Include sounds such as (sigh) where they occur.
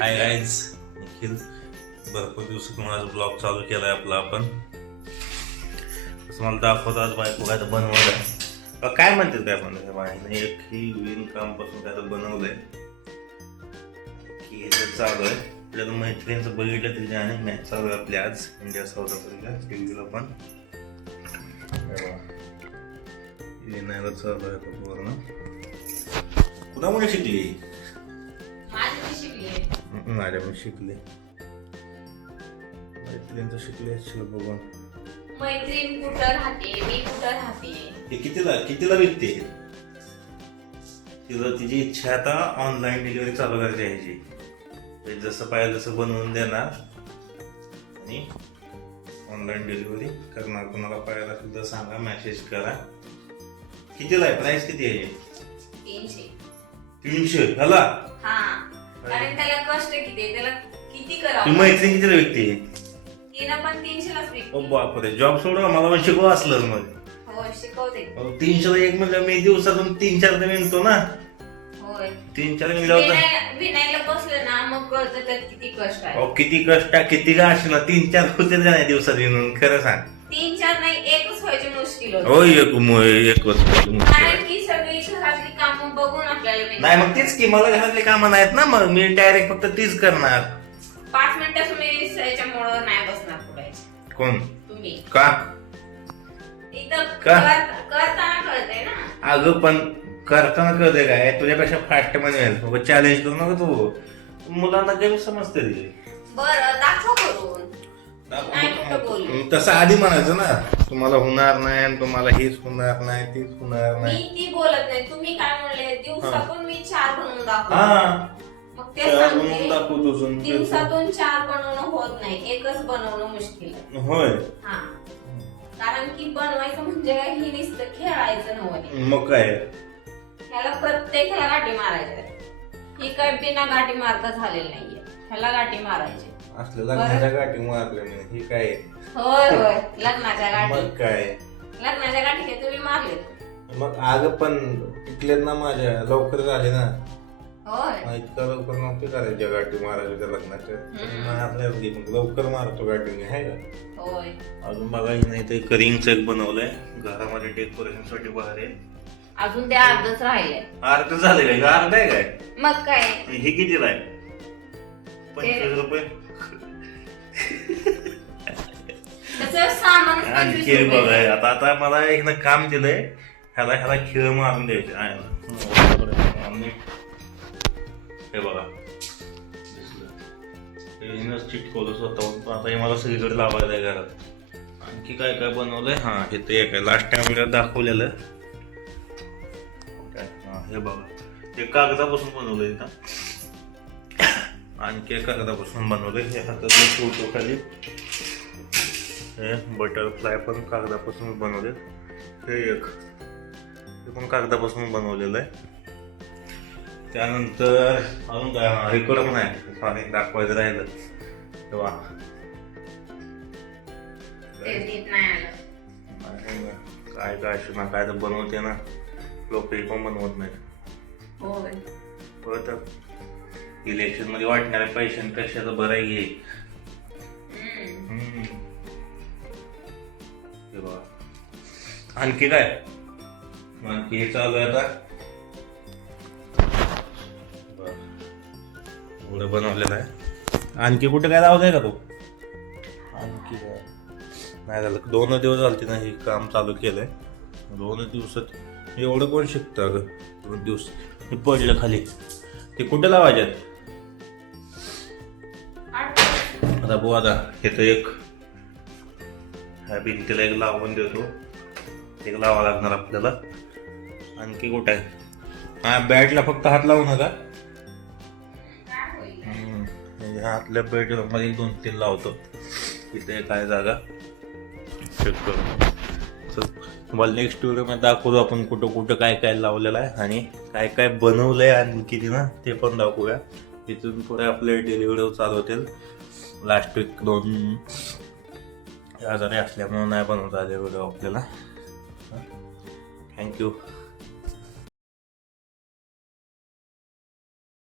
Hi guys Nikhil. भरपूर दिवसातून आज ब्लॉग चालू केला आहे आपला आपण. तसं मला दाखवत आज बायको काय तर बनवलं आहे काय म्हणतात काय पण बाईने एक ही विणकामपासून काय तर बनवलं आहे की हे तर चालू आहे. आपल्याला मैत्रिणीचं बघितलं तिथे आणि मॅच चालू आहे आपली आज. इंडिया साऊथ आफ्रिका टीव्हीला पण. विणायला चालू आहे आता पूर्ण. कुणामुळे शिकली? माझी माझ्या पण शिकले मैत्रिणीचं शिकले असेल बघून मैत्रीण कुठं राहते? मी कुठं राहते? हे कितीला कितीला विकते तिला तिची इच्छा आता ऑनलाईन डिलिव्हरी चालू करायची आहे ह्याची. ते जसं पाहिजे तसं बनवून देणार. आणि ऑनलाईन डिलिव्हरी करणार. कोणाला पाहिजे असेल तर सांगा मेसेज करा. कितीला आहे? प्राइस किती आहे? तीनशे. तीनशे ह्याला हा कारण त्याला कष्ट किती आहे, त्याला किती करावं? तिनं पण तीनशेलाच ओ विकते बापरे जॉब सोडवा मला पण शिकव असलं मग हो शिकवते. अहो, तीनशेला एक म्हणजे मी दिवसातून तीन चार तर विणतो ना. होय. तीन चार विणल्यावर तर- विणायला विणायला बसलं ना मग कळतं त्यात किती कष्ट आहे. अहो किती कष्ट किती का ना तीन चार होते का नाही दिवसात विणून खरं सांग. तीन चार नाही एकच व्हायचे मुश्किल होत. हो एक मु- एकच मुश्किल कारण आहे. की सगळी घरातली कामं बघून आपल्याला नाही. मग तेच की मला घरातली कामं नाहीत ना मग मी डायरेक्ट फक्त तीच करणार. पाच मिनिटं तुम्ही याच्यामुळं नाही बसणार पुढे. कोण? तुम्ही. का? इथं का? कर- करताना कळतंय ना. अगं पण करताना कळते काय? तुझ्यापेक्षा फास्ट म्हणेल चॅलेंज करू नका तू. मुलांना कमी समजते ते. बरं दाखव करून. तसं आधी म्हणायचं ना तुम्हाला होणार नाही आणि तुम्हाला हेच होणार नाही तेच होणार मी नाही. ती बोलत नाही. तुम्ही काय म्हणले? दिवसातून मी चार बनवून दाखवतो. हा. मग ते त्या बनवून सांगते दाखवतो अजून. दिवसातून चार बनवणं होत नाही. एकच बनवणं मुश्किल आहे. होय. हा. कारण की बनवायचं म्हणजे काय? ही नुसतं खेळायचं नव्हतं मग काय? ह्याला प्रत्येकाला गाठी मारायच्या ही काय बिना गाठी मारता झालेली नाहीये. ह्याला गाठी मारायची असलं लग्नाच्या गाठी मारल्या मी हे काय? होय होय. लग्नाच्या (laughs) गाठी. मग काय? लग्नाच्या गाठी काय तुम्ही मारले. मग आग पण टिकलेत ना माझ्या. लवकर झाले ना. होय. मग इतकं लवकर नव्हते करायच्या गाठी मारायच्या त्या लग्नाच्या. हम्म. की मग लवकर मारतो गाठी मी आहे का? होय. अजून बघा नाही ते करिंगचं एक बनवलंय. घरामध्ये डेकोरेशनसाठी बाहेर आहे. अजून ते अर्धच राहिले. अर्ध झाले काय? अर्ध आहे काय? मग काय? हे कितीला आहे? पंचवीस रुपये? त्याचं सामान आणखी एक बघा हे आता आता मला एक ना काम दिलंय. ह्याला ह्याला खेळ मारून द्यायचे. आहे. ना. आणि हे बघा. दिसलं. हे चिटकवलं स्वतःहून. पण आता हे मला सगळीकडे लावायचं आहे घरात. आणखी काय काय बनवलंय? हा हे ते काय लास्ट टाइम मी दाखवलेलं. काय? हा हे बघा. हे कागदापासून बनवलंय इथं. आणखी एक कागदापासून बनवलंय. हे हातातले फोटो खाली. हे बटरफ्लाय पण कागदापासून बनवले हे एक. हे पण कागदापासून बनवलेलं आहे. त्यानंतर अजून काय? रेकॉर्ड पण आहे. सॉरी दाखवायचं राहिलं. तेव्हा ते काय काय असं ना काय तर बनवते ना. लोक पण बनवत नाही परत इलेक्शनमध्ये वाटणाऱ्या पैशांपेक्षा बरं आहे. घे हम्म. हे बघा. आणखी काय? आणखी हे चालू आहे आता. बरं. एवढं बनवलेलं आहे. आणखी कुठे काय लावत आहे का तू? आणखी काय? नाही झालं. दोन दिवस झालते ना हे काम चालू केलंय. दोन दिवसात एवढं कोण शिकतं अगं? दोन दिवस. हे पडलं खाली. ते कुठे लावायच्यात आता बघू आता हे तर एक ह्या भिंतीला एक लावून देतो. एक लावा लागणार आपल्याला. आणखी कुठे? आहे हा बॅटला फक्त हात लावू नका. म्हणजे हातल्या होईल मध्ये हे दोन तीन लावतो. इथे काय जागा? चेक करू तुम्हाला नेक्स्ट व्हिडिओमध्ये दाखवतो आपण कुठं कुठं काय काय लावलेलं आहे आणि काय काय बनवलंय आहे आणखी ना ते पण दाखवूया. तिथून पुढे आपले डेली व्हिडिओ चालू होतील. लास्ट वीक दोन आजारी असल्यामुळे नाही बनवता आले व्हिडिओ आपल्याला. थँक्यू